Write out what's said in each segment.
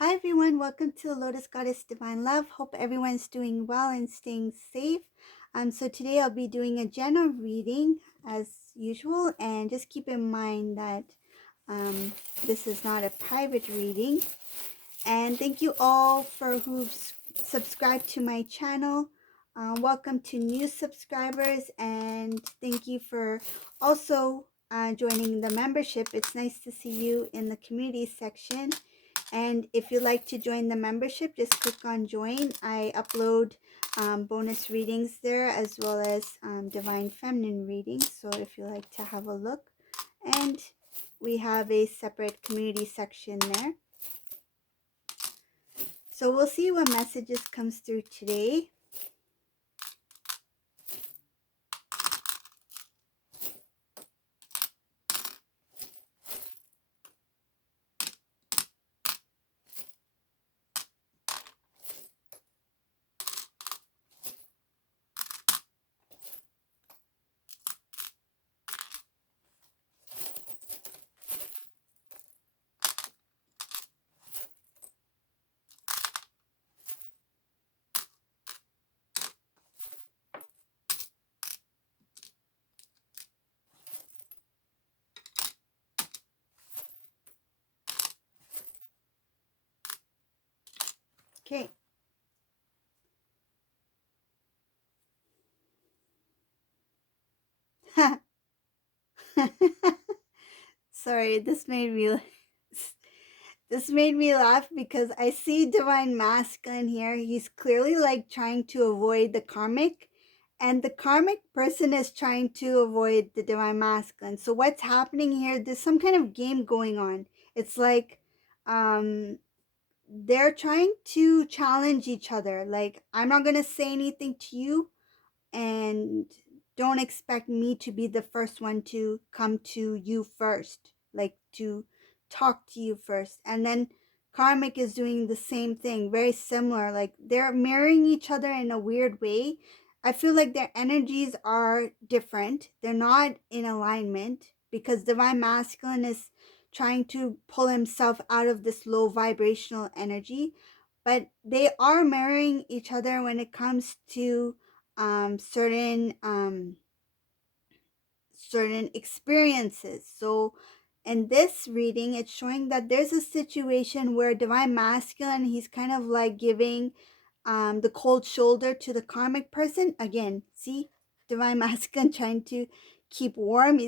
Hi everyone, welcome to Lotus Goddess Divine Love. Hope everyone's doing well and staying safe. So today I'll be doing a general reading as usual, and just keep in mind that this is not a private reading. And thank you all for who've subscribed to my channel. Welcome to new subscribers, and thank you for also joining the membership. It's nice to see you in the community section. And if you'd like to join the membership, just click on join. I upload bonus readings there, as well as divine feminine readings. So if you like to have a look, and we have a separate community section there. So we'll see what messages comes through today. Okay. Sorry, this made me laugh because I see divine masculine here. He's clearly like trying to avoid the karmic, and the karmic person is trying to avoid the divine masculine. So what's happening here? There's some kind of game going on. It's like they're trying to challenge each other. Like, I'm not going to say anything to you, and don't expect me to be the first one to come to you first, like to talk to you first. And then karmic is doing the same thing, very similar, like they're mirroring each other in a weird way. I feel like their energies are different, they're not in alignment, because divine masculine is trying to pull himself out of this low vibrational energy, but they are mirroring each other when it comes to certain experiences. So in this reading, it's showing that there's a situation where divine masculine, he's kind of like giving the cold shoulder to the karmic person. Again, see, divine masculine trying to keep warm.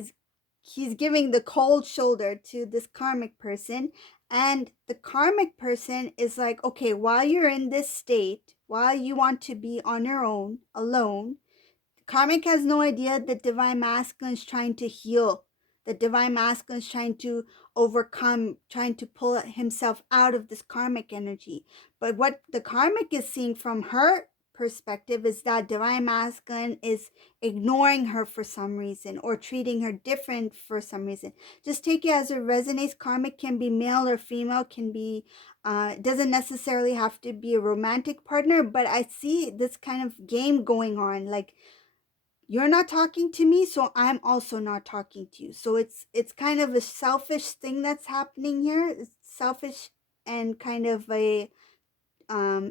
He's giving the cold shoulder to this karmic person, and the karmic person is like, okay, while you're in this state, while you want to be on your own, alone, karmic has no idea that divine masculine is trying to heal. The divine masculine is trying to overcome, trying to pull himself out of this karmic energy. But what the karmic is seeing from her perspective is that divine masculine is ignoring her for some reason, or treating her different for some reason. Just take it as it resonates. Karmic can be male or female, can be doesn't necessarily have to be a romantic partner, but I see this kind of game going on, like, you're not talking to me, so I'm also not talking to you. So it's kind of a selfish thing that's happening here. It's selfish and kind of a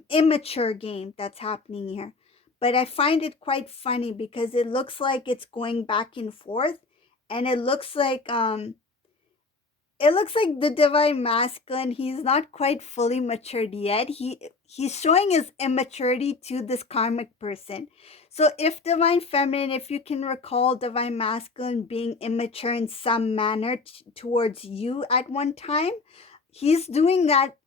immature game that's happening here. But I find it quite funny because it looks like it's going back and forth, and it looks like the divine masculine, he's not quite fully matured yet. He's showing his immaturity to this karmic person. So if divine feminine, if you can recall divine masculine being immature in some manner towards you at one time, he's doing that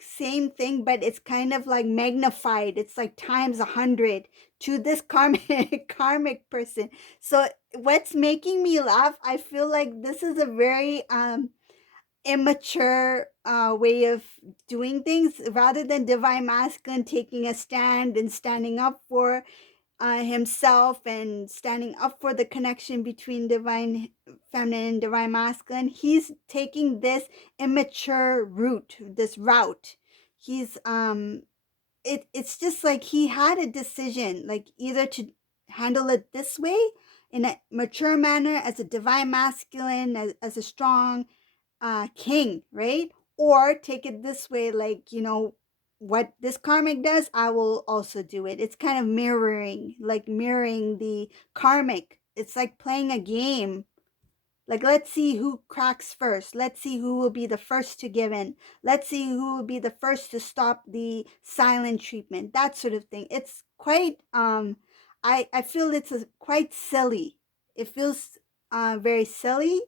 same thing, but it's kind of like magnified. It's like times 100 to this karmic person. So what's making me laugh, I feel like this is a very immature way of doing things, rather than divine masculine taking a stand and standing up for himself and standing up for the connection between divine feminine and divine masculine. He's taking this immature route. He's it's just like he had a decision, like either to handle it this way in a mature manner as a divine masculine, as a strong king, right? or take it this way, like, what this karmic does, I will also do it. It's kind of mirroring, like mirroring the karmic. It's like playing a game. Like, let's see who cracks first. Let's see who will be the first to give in. Let's see who will be the first to stop the silent treatment. That sort of thing. It's quite I feel it's quite silly. It feels very silly,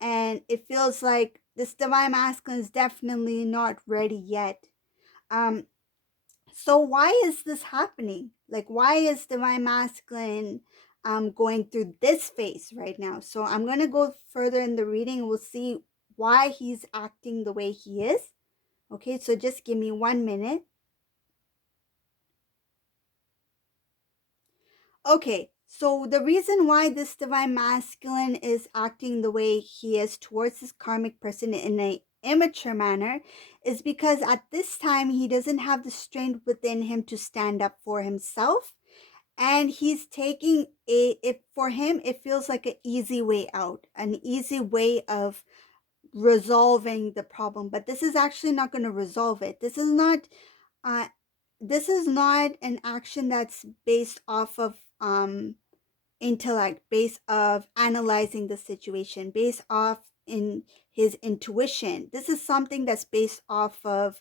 and it feels like this divine masculine is definitely not ready yet. Um so why is this happening? Like, why is divine masculine going through this phase right now? So I'm going to go further in the reading and we'll see why he's acting the way he is. Okay, so just give me 1 minute. Okay, so the reason why this divine masculine is acting the way he is towards this karmic person in a immature manner is because at this time he doesn't have the strength within him to stand up for himself, and he's taking it for him, it feels like an easy way out, an easy way of resolving the problem, but this is actually not going to resolve it. Uh this is not an action that's based off of intellect, based of analyzing the situation, based off in his intuition. This is something that's based off of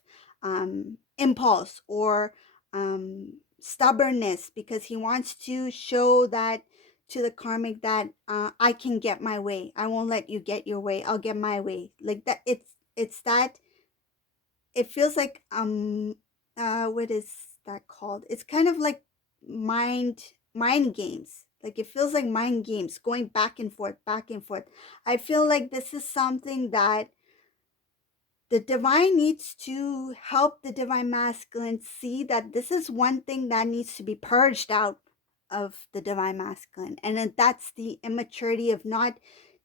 impulse or stubbornness, because he wants to show that to the karmic that I can get my way. I won't let you get your way. I'll get my way. Like that. It's that. It feels like what is that called? It's kind of like mind games. Like, it feels like mind games going back and forth, back and forth. I feel like this is something that the divine needs to help the divine masculine see that this is one thing that needs to be purged out of the divine masculine. And that's the immaturity of not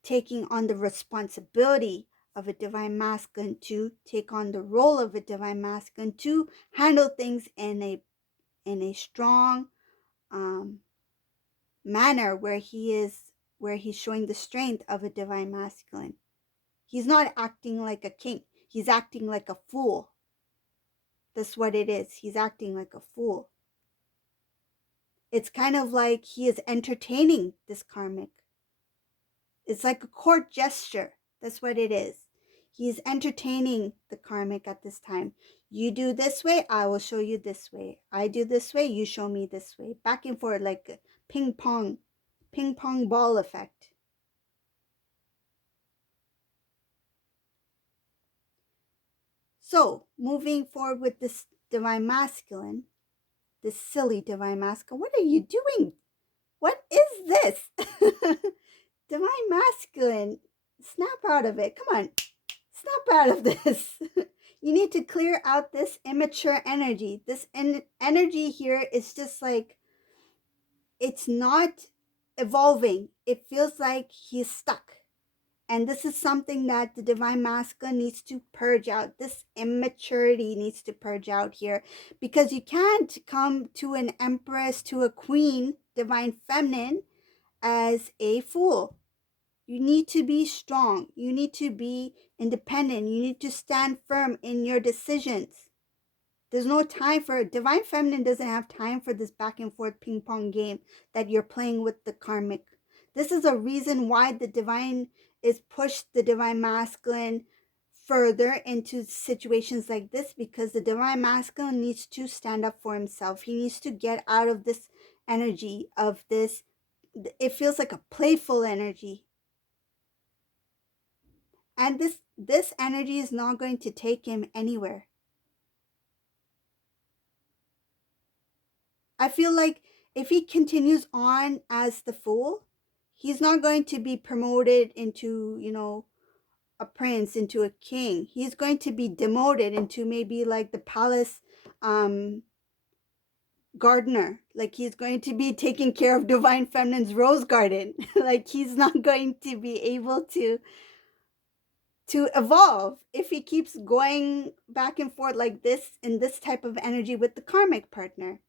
taking on the responsibility of a divine masculine, to take on the role of a divine masculine, to handle things in a strong um, manner where he's showing the strength of a divine masculine. He's not acting like a king. He's acting like a fool. That's what it is. He's acting like a fool. It's kind of like he is entertaining this karmic. It's like a court gesture. That's what it is. He's entertaining the karmic at this time. You do this way, I will show you this way. I do this way, you show me this way. Back and forth like a ping pong ball effect. So, moving forward with this divine masculine, this silly divine masculine, what are you doing? What is this? Divine masculine, snap out of it. Come on, snap out of this. You need to clear out this immature energy. This energy here is just like, it's not evolving. It feels like he's stuck. And this is something that the divine masculine needs to purge out. This immaturity needs to purge out here, because you can't come to an empress, to a queen, divine feminine, as a fool. You need to be strong. You need to be independent. You need to stand firm in your decisions. There's no time for it. Divine feminine doesn't have time for this back and forth ping pong game that you're playing with the karmic. This is a reason why the divine is pushed the divine masculine further into situations like this, because the divine masculine needs to stand up for himself. He needs to get out of this energy of this. It feels like a playful energy, and this energy is not going to take him anywhere. I feel like if he continues on as the fool, he's not going to be promoted into, a prince, into a king. He's going to be demoted into maybe like the palace gardener. Like, he's going to be taking care of divine feminine's rose garden. Like, he's not going to be able to evolve if he keeps going back and forth like this, in this type of energy with the karmic partner.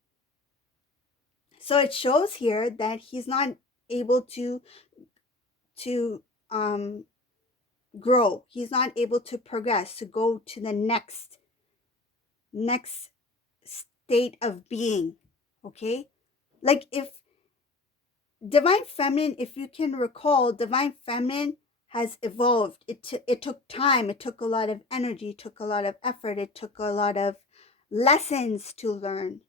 So it shows here that he's not able to grow. He's not able to progress, to go to the next state of being. Okay? Like if divine feminine, if you can recall, divine feminine has evolved. It took time, it took a lot of energy, it took a lot of effort, it took a lot of lessons to learn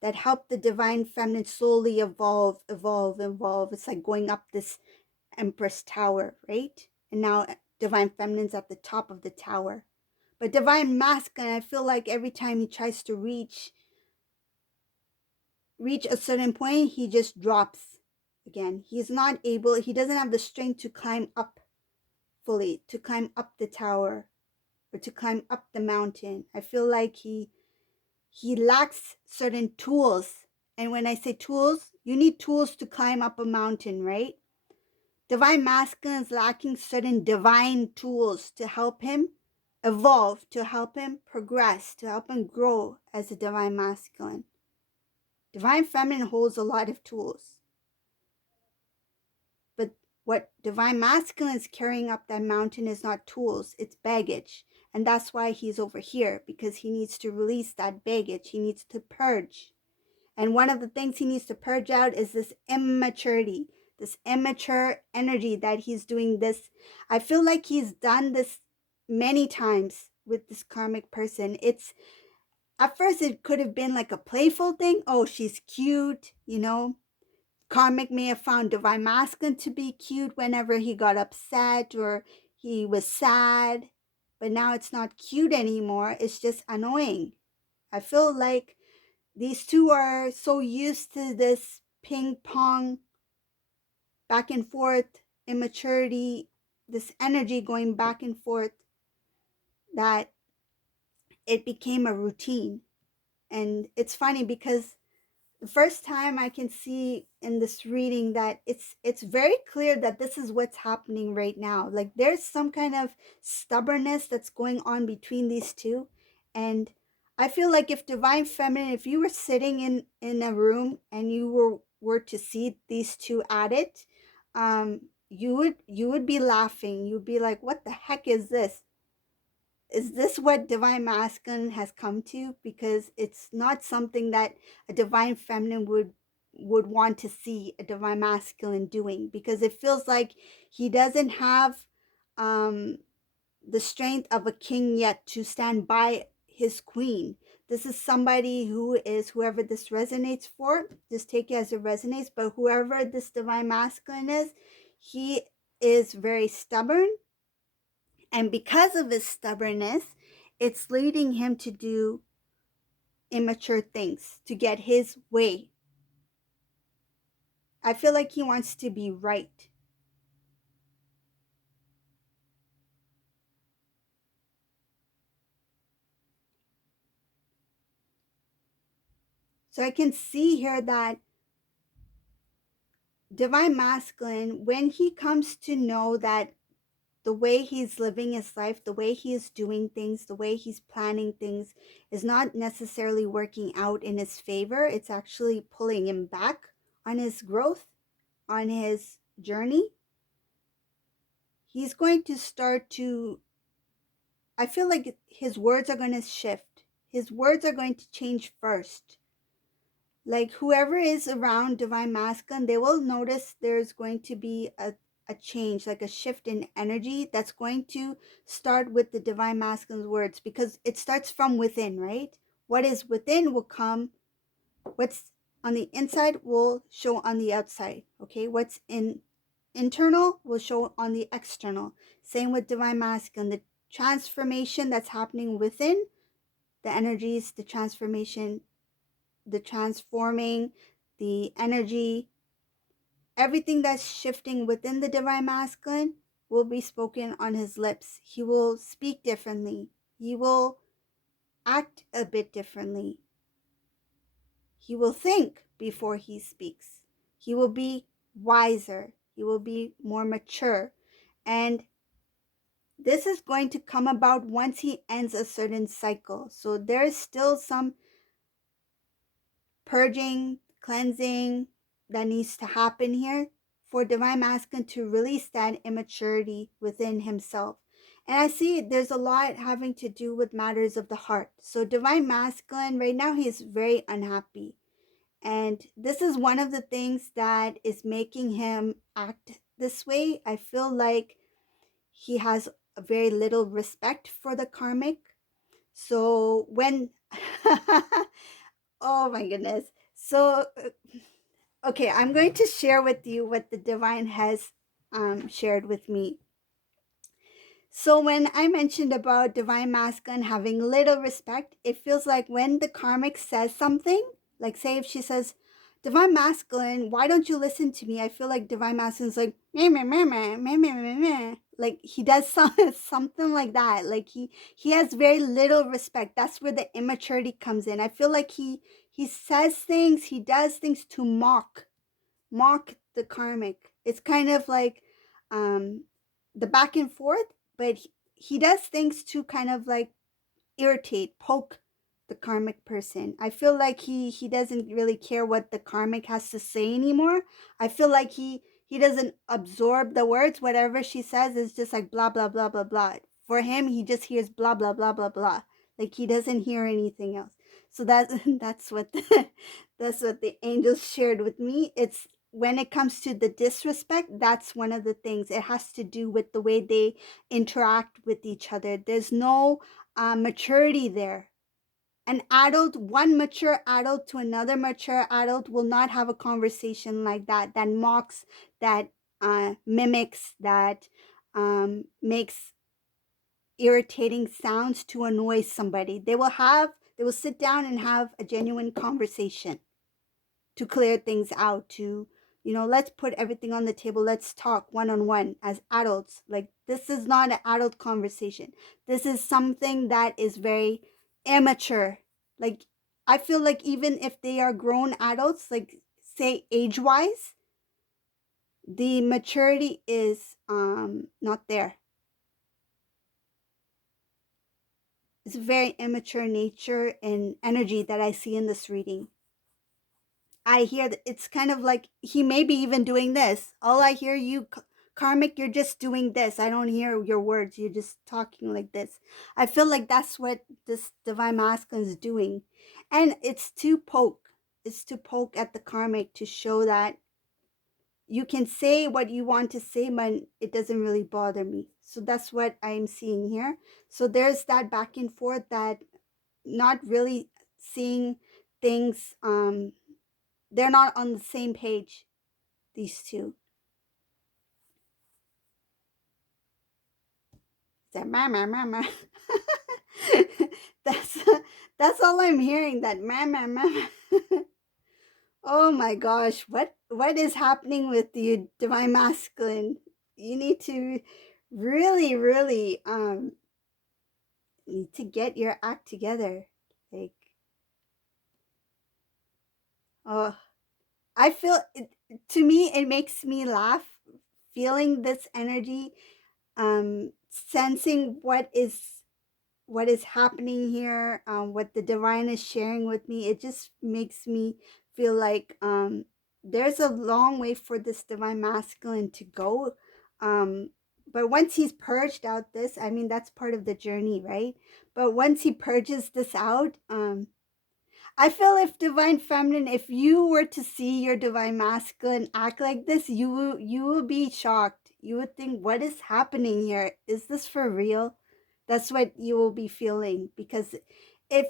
that helped the divine feminine slowly evolve. It's like going up this Empress Tower, right? And now divine feminine's at the top of the tower. But divine masculine, I feel like every time he tries to reach a certain point, he just drops again. He's not able, he doesn't have the strength to climb up fully, to climb up the tower or to climb up the mountain. I feel like he lacks certain tools. And when I say tools, you need tools to climb up a mountain, right? Divine masculine is lacking certain divine tools to help him evolve, to help him progress, to help him grow as a divine masculine. Divine feminine holds a lot of tools. But what divine masculine is carrying up that mountain is not tools, it's baggage. And that's why he's over here, because he needs to release that baggage. He needs to purge. And one of the things he needs to purge out is this immaturity, this immature energy that he's doing this. I feel like he's done this many times with this karmic person. It's at first it could have been like a playful thing. Oh, she's cute, you know. Karmic may have found divine masculine to be cute whenever he got upset or he was sad. But now it's not cute anymore. It's just annoying. I feel like these two are so used to this ping pong back and forth immaturity, this energy going back and forth, that it became a routine. And it's funny because the first time I can see in this reading that it's very clear that this is what's happening right now. Like there's some kind of stubbornness that's going on between these two. And I feel like if divine feminine, if you were sitting in a room and you were to see these two at it, you would be laughing. You'd be like, what the heck is this? Is this what divine masculine has come to? Because it's not something that a divine feminine would want to see a divine masculine doing, because it feels like he doesn't have um the strength of a king yet to stand by his queen. This is somebody who is, whoever this resonates for, just take it as it resonates, but whoever this divine masculine is, he is very stubborn, and because of his stubbornness, it's leading him to do immature things to get his way. I feel like he wants to be right. So I can see here that divine masculine, when he comes to know that the way he's living his life, the way he is doing things, the way he's planning things is not necessarily working out in his favor, it's actually pulling him back on his growth, on his journey, he's going to start to, I feel like his words are going to shift. His words are going to change first. Like whoever is around divine masculine, they will notice there's going to be a change, like a shift in energy that's going to start with the divine masculine's words, because it starts from within, right? What is within will come, what's on the inside will show on the outside, okay? What's in internal will show on the external. Same with divine masculine. The transformation that's happening within, the energies, the transformation, the transforming, the energy, everything that's shifting within the divine masculine will be spoken on his lips. He will speak differently. He will act a bit differently. He will think before he speaks. He will be wiser. He will be more mature. And this is going to come about once he ends a certain cycle. So there is still some purging, cleansing that needs to happen here for divine masculine to release that immaturity within himself. And I see there's a lot having to do with matters of the heart. So divine masculine right now, he's very unhappy. And this is one of the things that is making him act this way. I feel like he has very little respect for the karmic. So when oh my goodness. So okay, I'm going to share with you what the divine has shared with me. So when I mentioned about divine masculine having little respect, it feels like when the karmic says something, like say if she says, divine masculine, why don't you listen to me? I feel like divine masculine's like meh, meh, meh, meh, meh, meh, meh, meh. Like he does something like that. Like he has very little respect. That's where the immaturity comes in. I feel like he says things, he does things to mock the karmic. It's kind of like um the back and forth, but he does things to kind of like irritate, poke the karmic person. I feel like he doesn't really care what the karmic has to say anymore. I feel like he doesn't absorb the words. Whatever she says is just like blah blah blah blah blah. For him, he just hears blah blah blah blah blah. Like he doesn't hear anything else. So that that's what that's what the angels shared with me. It's when it comes to the disrespect, that's one of the things. It has to do with the way they interact with each other. There's no maturity there. An adult, one mature adult to another mature adult will not have a conversation like that, that mocks, that mimics, that makes irritating sounds to annoy somebody. They will sit down and have a genuine conversation to clear things out, to let's put everything on the table, let's talk one on one as adults. Like this is not an adult conversation, this is something that is very immature. Like I feel like even if they are grown adults, like say age wise, the maturity is not there. It's a very immature nature and energy that I see in this reading. I hear that it's kind of like he may be even doing this. All I hear you, Karmic, you're just doing this. I don't hear your words. You're just talking like this. I feel like that's what this divine masculine is doing. And it's to poke. It's to poke at the Karmic to show that you can say what you want to say, but it doesn't really bother me. So that's what I'm seeing here. So there's that back and forth, that not really seeing things they're not on the same page, these two. That mama mama. that's that's all I'm hearing. That mama mama. Oh my gosh, what is happening with you, divine masculine? You need to really, really need to get your act together. Like, oh, I feel it, to me it makes me laugh feeling this energy, sensing what is happening here, what the divine is sharing with me. It just makes me feel like there's a long way for this divine masculine to go. Um, but once he's purged out this, I mean, that's part of the journey, right? But once he purges this out, I feel if divine feminine, if you were to see your divine masculine act like this, you will be shocked. You would think, what is happening here? Is this for real? That's what you will be feeling. Because if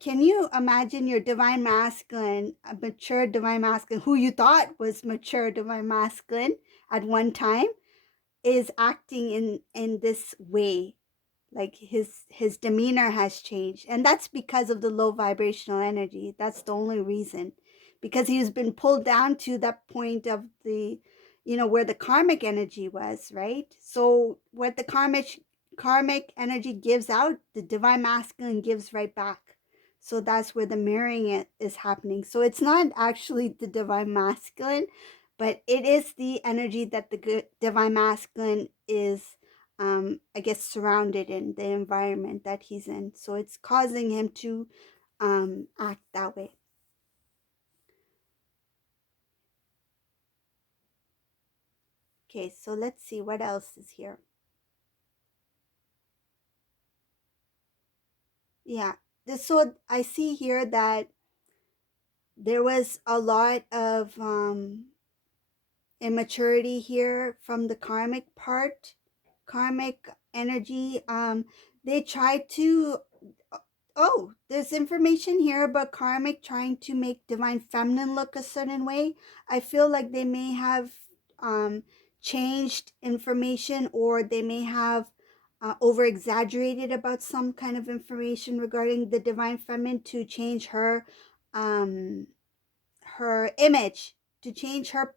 can you imagine your divine masculine, a mature divine masculine, who you thought was mature divine masculine at one time, is acting in this way? Like his demeanor has changed, and that's because of the low vibrational energy. That's the only reason, because he's been pulled down to that point of the where the karmic energy was, right? So what the karmic energy gives out, the divine masculine gives right back. So that's where the mirroring it is happening. So it's not actually the divine masculine, but it is the energy that the divine masculine is, I guess, surrounded in the environment that he's in. So it's causing him to act that way. Okay, so let's see what else is here. Yeah. So I see here that there was a lot of immaturity here from the karmic part, karmic energy. They try to, oh, there's information here about karmic trying to make divine feminine look a certain way. I feel like they may have um changed information, or they may have over exaggerated about some kind of information regarding the divine feminine to change um her image, to change her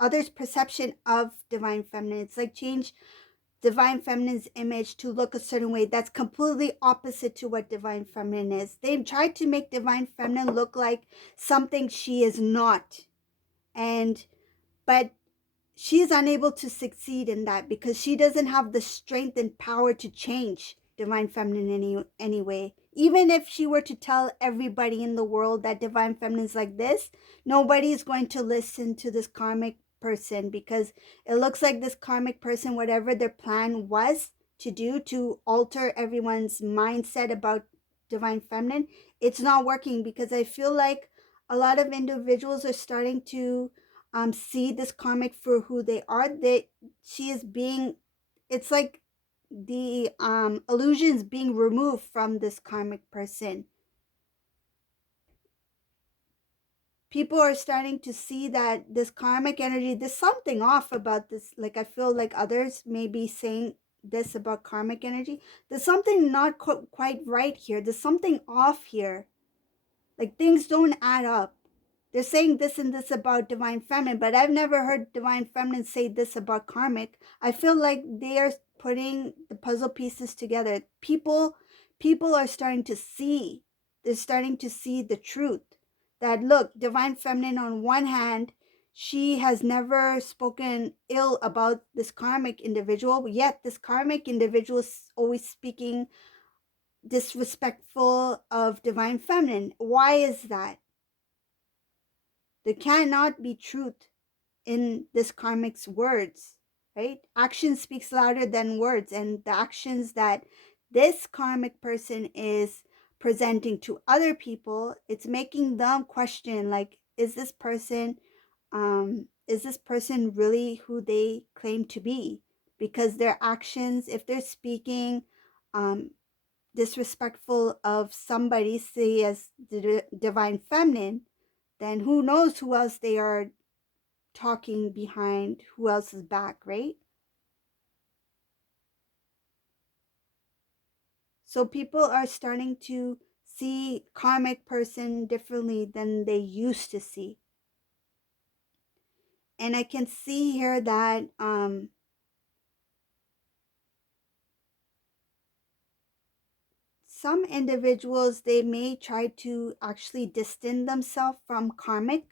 others' perception of divine feminine. It's like change divine feminine's image to look a certain way that's completely opposite to what divine feminine is. They've tried to make divine feminine look like something she is not. And but she is unable to succeed in that because she doesn't have the strength and power to change divine feminine anyway. Even if she were to tell everybody in the world that divine feminine is like this, nobody is going to listen to this karmic person, because it looks like this karmic person, whatever their plan was to do to alter everyone's mindset about divine feminine, it's not working, because I feel like a lot of individuals are starting to see this karmic for who they are. She is being, it's like the illusions being removed from this karmic person. People are starting to see that this karmic energy, there's something off about this. Like I feel like others may be saying this about karmic energy. There's something not quite right here. There's something off here. Like things don't add up. They're saying this and this about divine feminine, but I've never heard divine feminine say this about karmic. I feel like they are putting the puzzle pieces together. People are starting to see. They're starting to see the truth. That look, divine feminine on one hand, she has never spoken ill about this karmic individual, yet this karmic individual is always speaking disrespectful of divine feminine. Why is that? There cannot be truth in this karmic's words, right? Action speaks louder than words, and the actions that this karmic person is presenting to other people, it's making them question, like, is this person really who they claim to be? Because their actions, if they're speaking um, disrespectful of somebody, say as the divine feminine, then who knows who else they are talking behind, who else's back, right? So people are starting to see karmic person differently than they used to see. And I can see here that some individuals, they may try to actually distance themselves from karmic.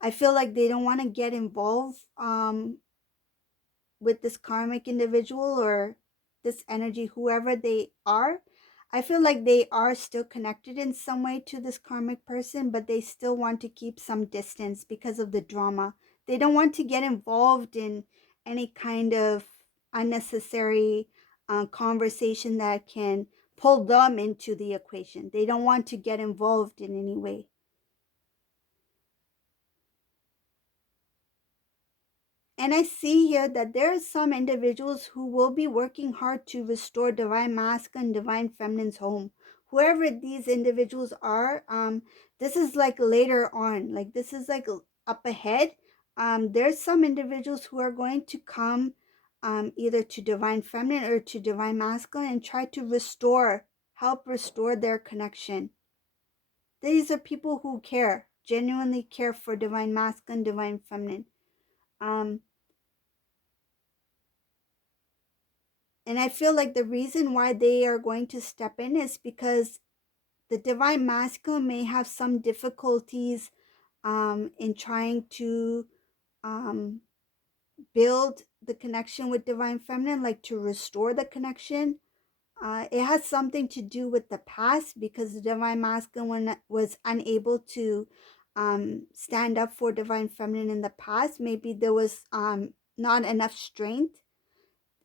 I feel like they don't want to get involved with this karmic individual or this energy, whoever they are. I feel like they are still connected in some way to this karmic person, but they still want to keep some distance because of the drama. They don't want to get involved in any kind of unnecessary conversation that can pull them into the equation. They don't want to get involved in any way. And I see here that there are some individuals who will be working hard to restore divine masculine and divine feminine's home. Whoever these individuals are, this is like later on, like this is like up ahead. There's some individuals who are going to come either to divine feminine or to divine masculine and try to help restore their connection. These are people who care, genuinely care for divine masculine, divine feminine. Um, And I feel like the reason why they are going to step in is because the divine masculine may have some difficulties in trying to um, build the connection with divine feminine, like to restore the connection. It has something to do with the past, because the divine masculine was unable to stand up for divine feminine in the past. Maybe there was not enough strength.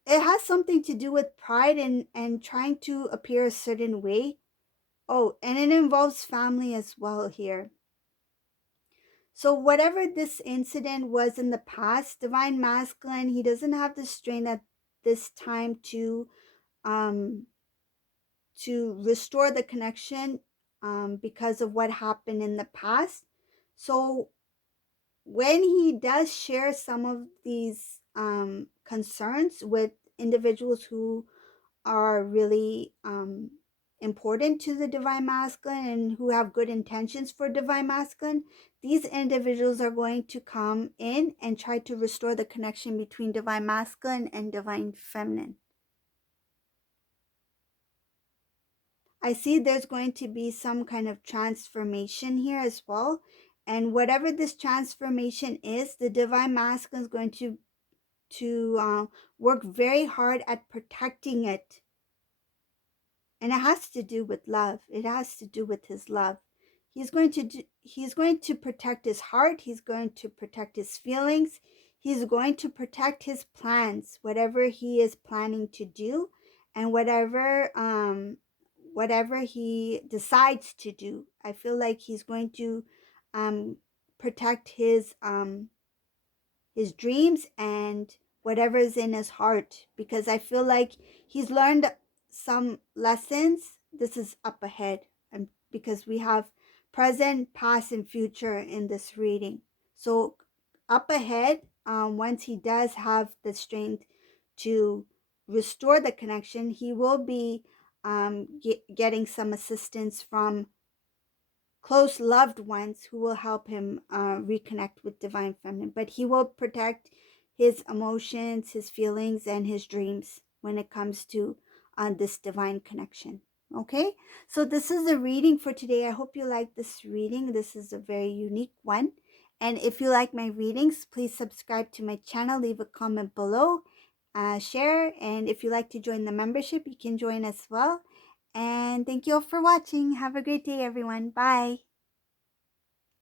it has something to do with pride and trying to appear a certain way. Oh, and it involves family as well here. So whatever this incident was in the past, divine masculine, he doesn't have the strength at this time um to restore the connection because of what happened in the past. So when he does share some of these concerns with individuals who are really important to the divine masculine and who have good intentions for divine masculine, these individuals are going to come in and try to restore the connection between divine masculine and divine feminine. I see there's going to be some kind of transformation here as well. And whatever this transformation is, the divine masculine is going to work very hard at protecting it. And it has to do with love. It has to do with his love. He's going to protect his heart. He's going to protect his feelings. He's going to protect his plans, whatever he is planning to do, and whatever he decides to do. I feel like he's going to protect his dreams and whatever is in his heart, because I feel like he's learned some lessons. This is up ahead, and because we have present, past, and future in this reading. So up ahead, once he does have the strength to restore the connection, he will be getting some assistance from close loved ones who will help him reconnect with divine feminine. But he will protect his emotions, his feelings, and his dreams when it comes to this divine connection. Okay, so this is the reading for today. I hope you like this reading. This is a very unique one. And if you like my readings, please subscribe to my channel, leave a comment below, share. And if you like to join the membership, you can join as well. And thank you all for watching. Have a great day, everyone. Bye.